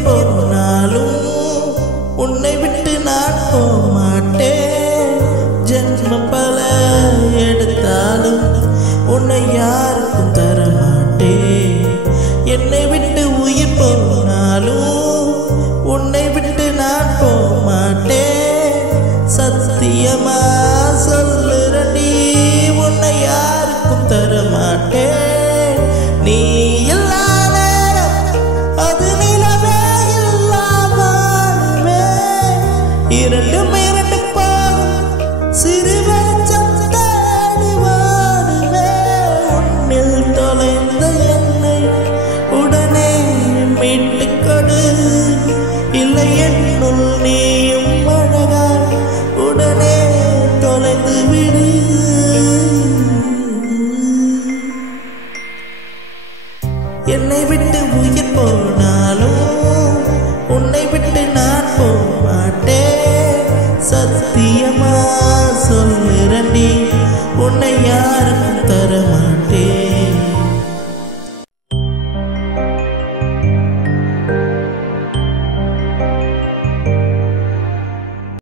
உயிர் போனாலும் உன்னை விட்டு நான் போக மாட்டேன். ஜென்மம் பல எடுத்தாலும் உன்னை யாருக்கும் தர மாட்டேன். என்னை விட்டு உயிர் போனாலும் உன்னை விட்டு நான் போக மாட்டேன். சத்தியமா சொல்லுறடி உன்னை யாருக்கும் தர மாட்டேன். நீ இல்லாத நேரம் அது நிலவே இல்லாமே இரண்டும் இரண்டு பாகம் சிறு வெளிச்சம் தேடி வாடுமே. உன்னில் தொலைந்த என்னை உடனே மீட்டுக் கொடு, இல்லை